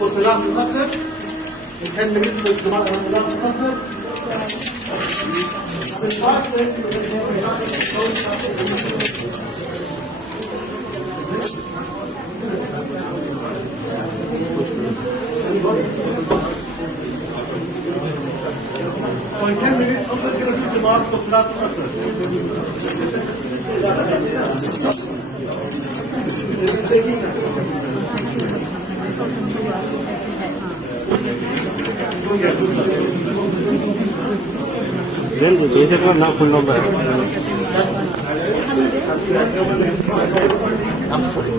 وصلات القصر. 10 minutes for Jamal وصلات القصر. For 10 minutes after Jamal وصلات القصر. Then the basic one now full number. I'm sorry.